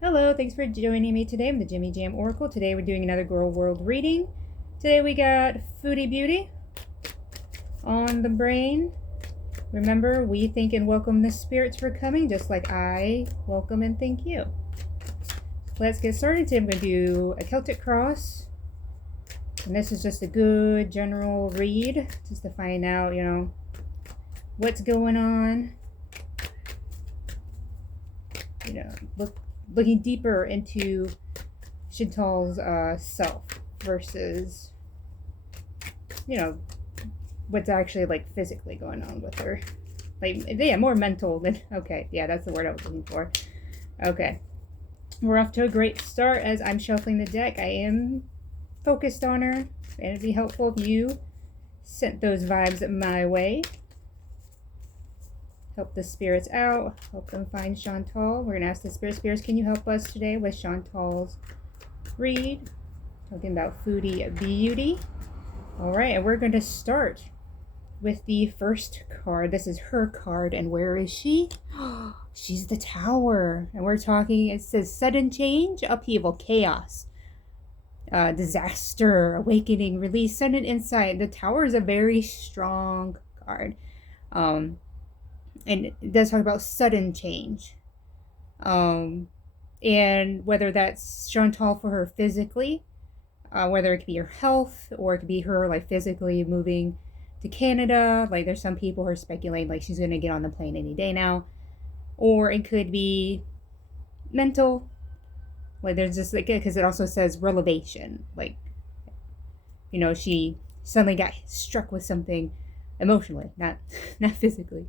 Hello, thanks for joining me today. I'm the Jimmy Jam Oracle. Today we're doing another Girl World reading. Today we got Foodie Beauty on the brain. Remember, we thank and welcome the spirits for coming, just like I welcome and thank you. Let's get started. Today I'm going to do a Celtic cross. And this is just a good general read, just to find out, what's going on. Looking deeper into Chantal's self versus, what's actually like physically going on with her. Like, yeah, more mental than, okay, yeah, that's the word I was looking for. Okay. We're off to a great start as I'm shuffling the deck. I am focused on her, and it'd be helpful if you sent those vibes my way. Help the spirits out. Help them find Chantal. We're going to ask the spirits, can you help us today with Chantal's read? Talking about Foodie Beauty. All right, and we're going to start with the first card. This is her card, and where is she? She's the Tower. And we're talking, it says sudden change, upheaval, chaos, disaster, awakening, release, sudden insight. The Tower is a very strong card. And it does talk about sudden change. And whether that's Chantal for her physically, whether it could be her health, or it could be her like physically moving to Canada. Like there's some people who are speculating like she's going to get on the plane any day now. Or it could be mental. Like there's just like, because it also says relevation. Like, she suddenly got struck with something emotionally, not physically.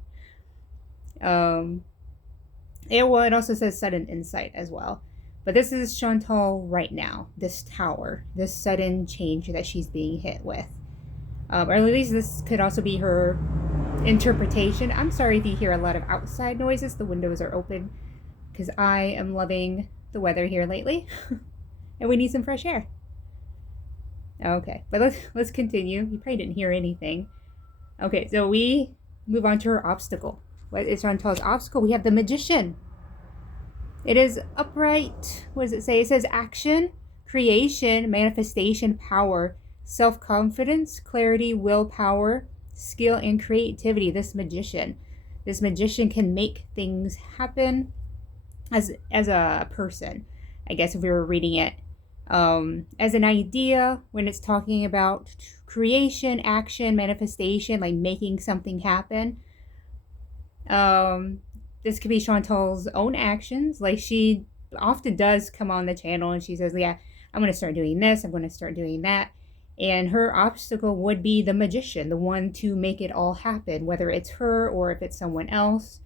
It also says sudden insight as well. But this is Chantal right now, this Tower, this sudden change that she's being hit with. Or at least this could also be her interpretation. I'm sorry if you hear a lot of outside noises. The windows are open because I am loving the weather here lately. And we need some fresh air. Okay, but let's continue. You probably didn't hear anything. Okay, so we move on to her obstacle. What is Chantal's obstacle? We have the Magician. It is upright. What does it say? It says action, creation, manifestation, power, self-confidence, clarity, willpower, skill, and creativity. This magician can make things happen as a person. I guess if we were reading it as an idea, when it's talking about creation, action, manifestation, like making something happen. This could be Chantal's own actions. Like she often does come on the channel and she says, yeah, I'm going to start doing this. I'm going to start doing that. And her obstacle would be the magician, the one to make it all happen, whether it's her or if it's someone else.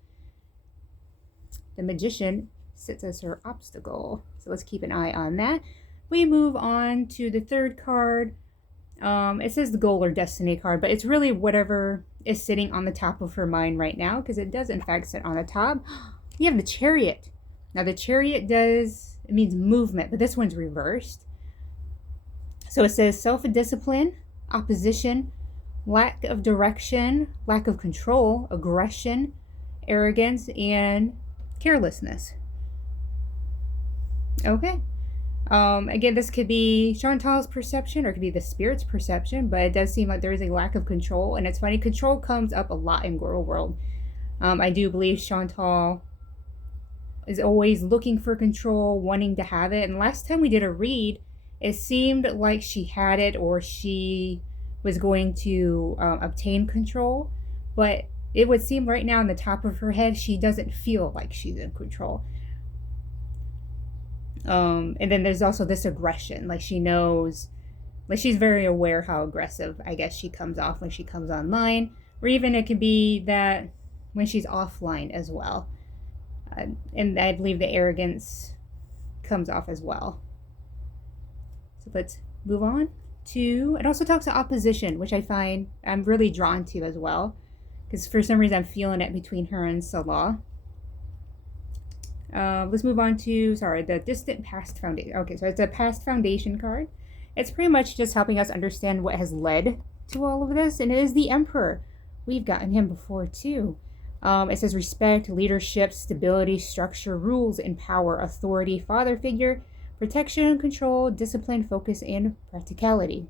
The magician sits as her obstacle. So let's keep an eye on that. We move on to the third card. It says the goal or destiny card, but it's really whatever is sitting on the top of her mind right now, because it does in fact sit on the top. You have the Chariot. Now the Chariot it means movement, but this one's reversed. So it says self-discipline, opposition, lack of direction, lack of control, aggression, arrogance, and carelessness. Okay. Again, this could be Chantal's perception or it could be the spirit's perception, but it does seem like there is a lack of control. And it's funny, control comes up a lot in Girl World. I do believe Chantal is always looking for control, wanting to have it. And last time we did a read, it seemed like she had it or she was going to obtain control. But it would seem right now in the top of her head, she doesn't feel like she's in control. And then there's also this aggression, like she knows, like she's very aware how aggressive, I guess, she comes off when she comes online, or even it could be that when she's offline as well. And I believe the arrogance comes off as well. So let's move on to, it also talks to opposition, which I find I'm really drawn to as well, because for some reason I'm feeling it between her and Salah. Let's move on to, the distant past foundation. Okay, so it's a past foundation card. It's pretty much just helping us understand what has led to all of this, and it is the Emperor. We've gotten him before too. It says respect, leadership, stability, structure, rules, and power, authority, father figure, protection, control, discipline, focus, and practicality.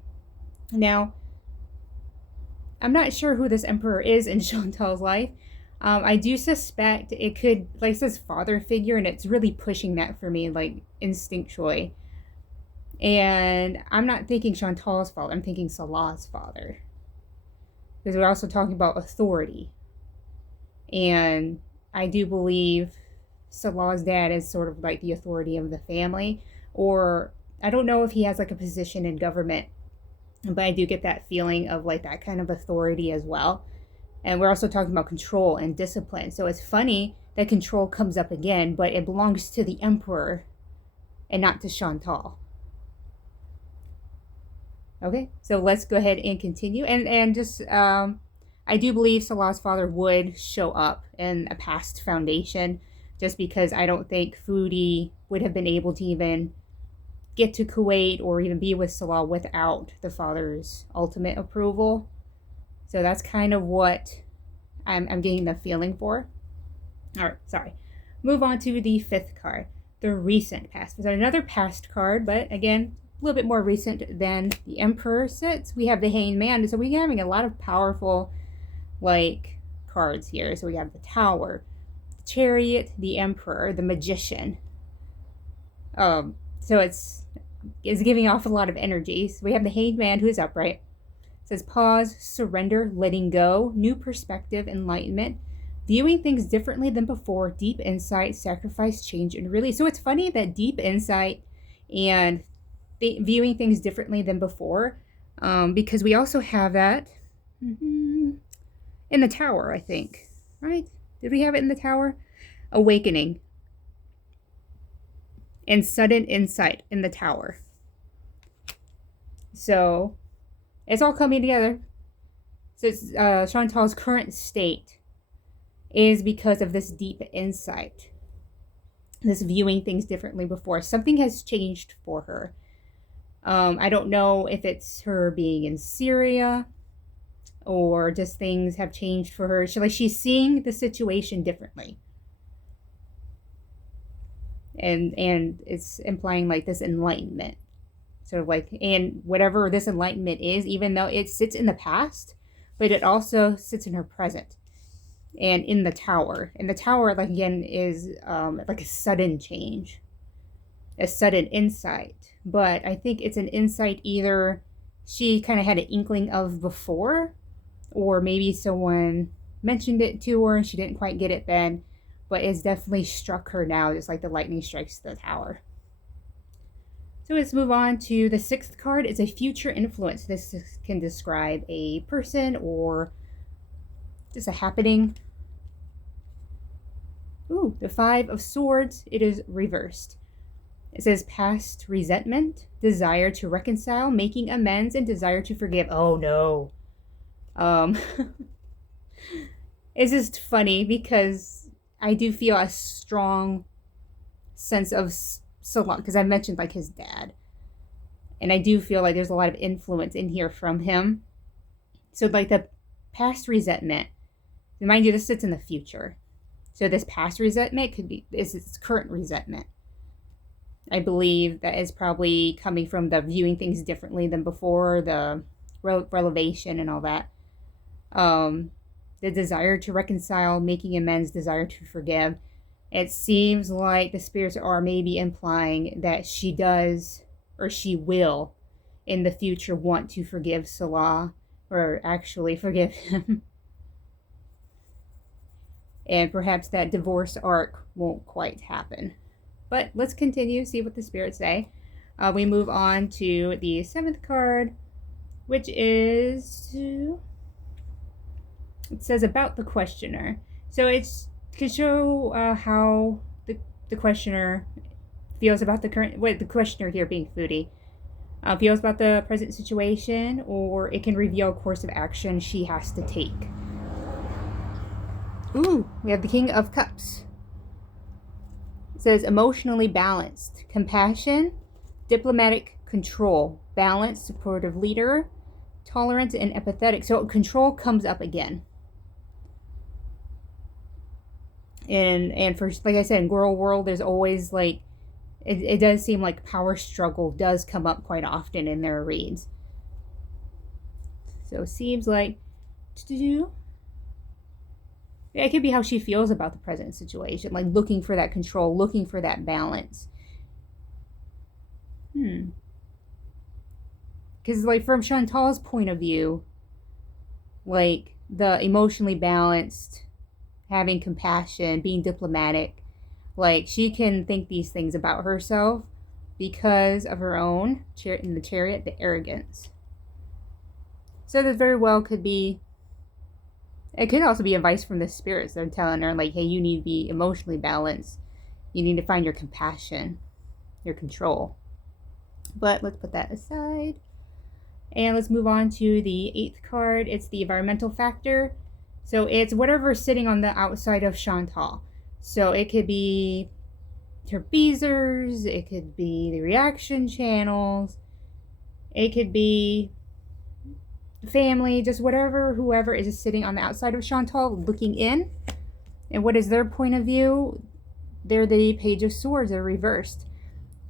Now, I'm not sure who this emperor is in Chantal's life. I do suspect it could, like it says father figure, and it's really pushing that for me, like instinctually. And I'm not thinking Chantal's father, I'm thinking Salah's father. Because we're also talking about authority. And I do believe Salah's dad is sort of like the authority of the family. Or I don't know if he has like a position in government, but I do get that feeling of like that kind of authority as well. And we're also talking about control and discipline. So it's funny that control comes up again, but it belongs to the emperor and not to Chantal. Okay, so let's go ahead and continue. And just, I do believe Salah's father would show up in a past foundation, just because I don't think Foodie would have been able to even get to Kuwait or even be with Salah without the father's ultimate approval. So that's kind of what I'm getting the feeling for. All right, sorry. Move on to the 5th card, the recent past. So another past card, but again, a little bit more recent than the Emperor sets. We have the Hanged Man. So we're having a lot of powerful, like, cards here. So we have the Tower, the Chariot, the Emperor, the Magician. So it's giving off a lot of energy. So we have the Hanged Man, who is upright. It says pause, surrender, letting go, new perspective, enlightenment, viewing things differently than before, deep insight, sacrifice, change, and release. So it's funny that deep insight and viewing things differently than before, because we also have that in the Tower, I think, right? Did we have it in the Tower? Awakening and sudden insight in the Tower. So it's all coming together. So Chantal's current state is because of this deep insight, this viewing things differently before. Something has changed for her. I don't know if it's her being in Syria or just things have changed for her. She's seeing the situation differently. And it's implying like this enlightenment. Sort of like, and whatever this enlightenment is, even though it sits in the past, but it also sits in her present and in the Tower. And the Tower, like, again, is like a sudden change, a sudden insight. But I think it's an insight either she kind of had an inkling of before, or maybe someone mentioned it to her and she didn't quite get it then, but it's definitely struck her now, just like the lightning strikes the Tower. So let's move on to the 6th card. It's a future influence. This can describe a person or just a happening. Ooh, the 5 of Swords. It is reversed. It says past resentment, desire to reconcile, making amends, and desire to forgive. Oh no. It's just funny because I do feel a strong sense of Salah, because I mentioned like his dad, and I do feel like there's a lot of influence in here from him. So like the past resentment, mind you, this sits in the future. So this past resentment could be its current resentment. I believe that is probably coming from the viewing things differently than before, the revelation and all that. The desire to reconcile, making amends, desire to forgive. It seems like the spirits are maybe implying that she does, or she will, in the future want to forgive Salah, or actually forgive him. And perhaps that divorce arc won't quite happen. But let's continue, see what the spirits say. We move on to the 7th card, which is, it says about the questioner. So it's to show how the questioner feels about the current, the questioner here being Foodie, feels about the present situation, or it can reveal a course of action she has to take. Ooh, we have the King of Cups. It says emotionally balanced, compassion, diplomatic control, balanced, supportive leader, tolerant, and empathetic. So control comes up again. And for, like I said, in girl world, there's always like, it does seem like power struggle does come up quite often in their reads. So it seems like, yeah, it could be how she feels about the present situation, like looking for that control, looking for that balance. Because like from Chantal's point of view, like the emotionally balanced, having compassion, being diplomatic, like she can think these things about herself because of her own, in the Chariot, the arrogance. So this very well could be, it could also be advice from the spirits. They're telling her like, hey, you need to be emotionally balanced. You need to find your compassion, your control. But let's put that aside. And let's move on to the 8th card. It's the environmental factor. So it's whatever's sitting on the outside of Chantal. So it could be her beezers, it could be the reaction channels, it could be family, just whatever, whoever is sitting on the outside of Chantal looking in. And what is their point of view? They're the Page of Swords, they're reversed.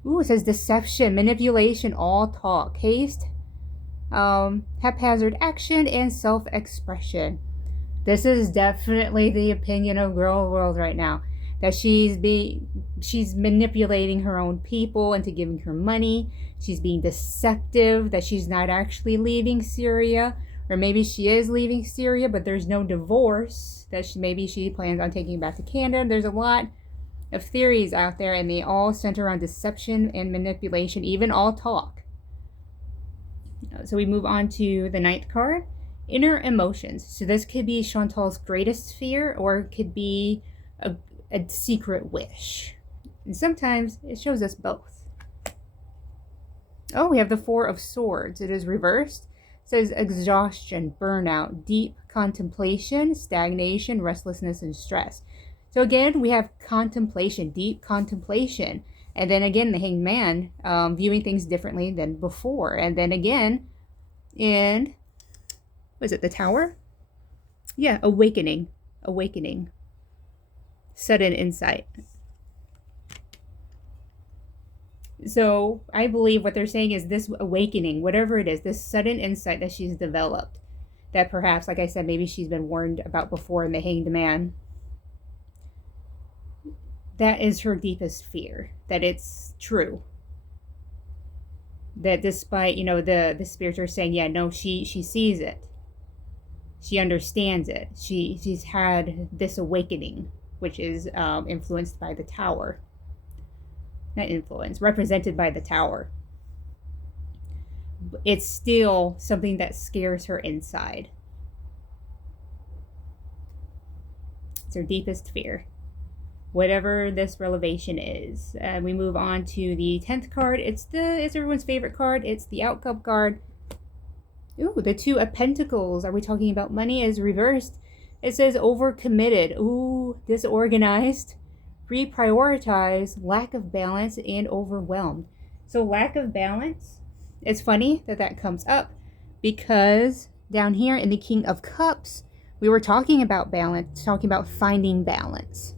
Ooh, it says deception, manipulation, all talk, haste, haphazard action, and self-expression. This is definitely the opinion of girl world right now, that she's manipulating her own people into giving her money. She's being deceptive, that she's not actually leaving Syria, or maybe she is leaving Syria, but there's no divorce, that maybe she plans on taking it back to Canada. There's a lot of theories out there, and they all center around deception and manipulation, even all talk. So we move on to the 9th card, inner emotions. So this could be Chantal's greatest fear, or it could be a secret wish. And sometimes it shows us both. Oh, we have the 4 of Swords. It is reversed. It says exhaustion, burnout, deep contemplation, stagnation, restlessness, and stress. So again, we have contemplation, deep contemplation. And then again, the Hanged Man, viewing things differently than before. And then again, in, what is it, the Tower? Yeah, awakening. Sudden insight. So I believe what they're saying is this awakening, whatever it is, this sudden insight that she's developed, that perhaps, like I said, maybe she's been warned about before in the Hanged Man. That is her deepest fear, that it's true. That despite, the spirits are saying, yeah, no, she sees it. She understands it. She's had this awakening, which is influenced by the Tower. Not influenced, represented by the Tower. It's still something that scares her inside. It's her deepest fear, whatever this revelation is. We move on to the 10th card. It's everyone's favorite card. It's the outcome card. Ooh, the 2 of Pentacles. Are we talking about money? Is reversed. It says overcommitted. Ooh, disorganized, reprioritize, lack of balance, and overwhelmed. So lack of balance. It's funny that comes up, because down here in the King of Cups, we were talking about balance, talking about finding balance.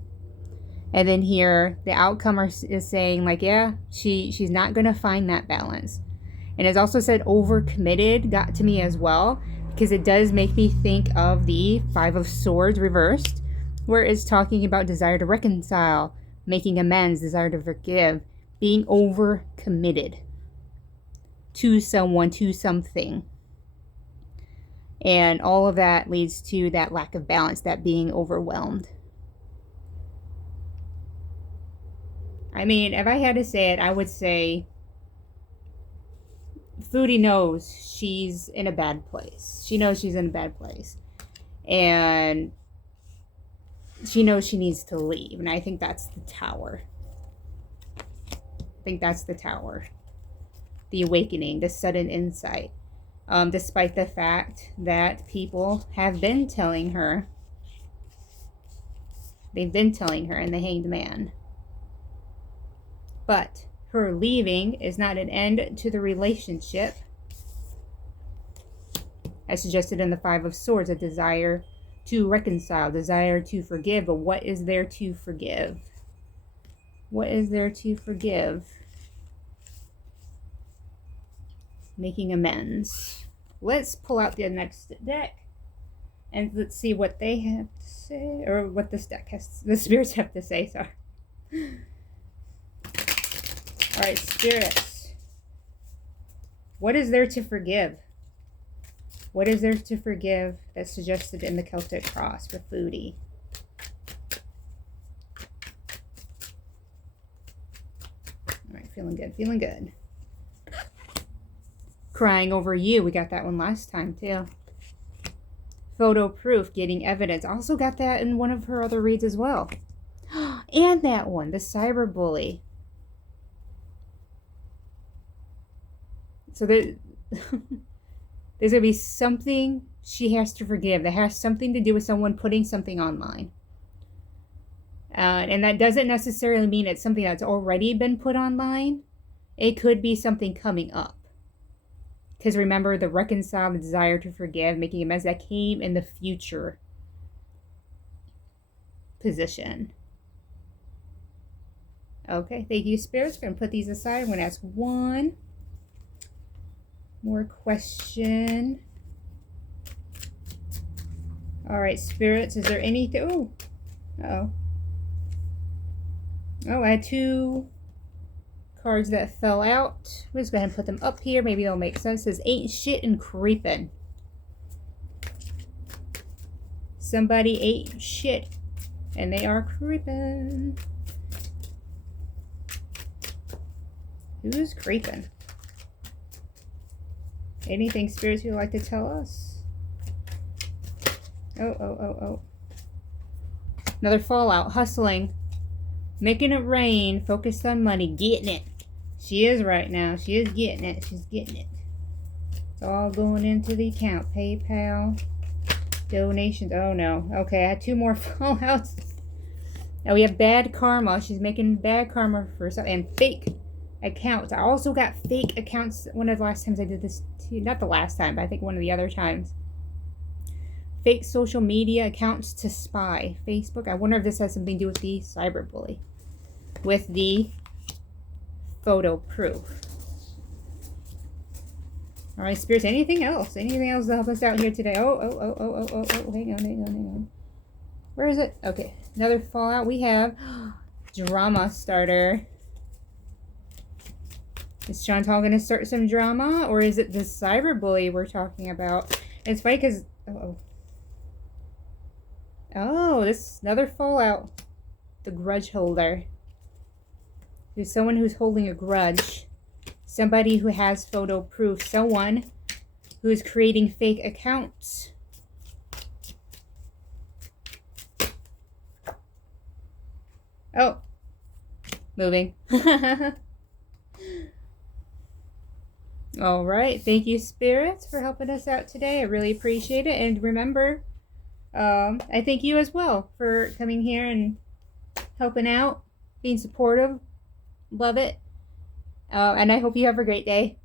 And then here, the outcomer is saying, like, yeah, she's not going to find that balance. And it's also said overcommitted, got to me as well, because it does make me think of the 5 of Swords reversed, where it's talking about desire to reconcile, making amends, desire to forgive, being overcommitted to someone, to something. And all of that leads to that lack of balance, that being overwhelmed. I mean, if I had to say it, I would say Foodie knows she's in a bad place. She knows she's in a bad place. And she knows she needs to leave. And I think that's the Tower. The awakening, the sudden insight. Despite the fact that people have been telling her. They've been telling her in the Hanged Man. But her leaving is not an end to the relationship. As suggested in the 5 of Swords, a desire to reconcile, desire to forgive. But what is there to forgive? What is there to forgive? Making amends. Let's pull out the next deck and let's see what they have to say, or what this deck has, the spirits have to say. Sorry. All right, spirits. What is there to forgive? What is there to forgive that's suggested in the Celtic Cross for Foodie? All right, feeling good, feeling good. Crying over you. We got that one last time too. Photo proof, getting evidence. Also got that in one of her other reads as well. And that one, the cyberbully. So there's going to be something she has to forgive that has something to do with someone putting something online. And that doesn't necessarily mean it's something that's already been put online. It could be something coming up. Because remember, the reconcile, the desire to forgive, making amends, that came in the future position. Okay, thank you, spirits. We're going to put these aside. I'm going to ask one more question. All right, spirits, is there anything? Oh, uh-oh. Oh, I had two cards that fell out. We'll just go ahead and put them up here. Maybe they'll make sense. It says, ain't shit and creeping. Somebody ate shit and they are creeping. Who's creeping? Anything spirits you'd like to tell us? Oh. Another fallout. Hustling. Making it rain. Focused on money. Getting it. She is right now. She is getting it. She's getting it. It's all going into the account. PayPal. Donations. Oh no. Okay, I had two more fallouts. Now we have bad karma. She's making bad karma for herself. And fake accounts. I also got fake accounts one of the last times I did this too. Not the last time, but I think one of the other times. Fake social media accounts to spy. Facebook. I wonder if this has something to do with the cyberbully. With the photo proof. All right, spirits. Anything else? Anything else to help us out here today? Oh. Hang on. Where is it? Okay. Another fallout. We have drama starter. Is Chantal going to start some drama? Or is it the cyberbully we're talking about? And it's funny because... Oh, this is another fallout. The grudge holder. There's someone who's holding a grudge. Somebody who has photo proof. Someone who is creating fake accounts. Oh. Moving. All right. Thank you, spirits, for helping us out today. I really appreciate it. And remember, I thank you as well for coming here and helping out, being supportive. Love it. And I hope you have a great day.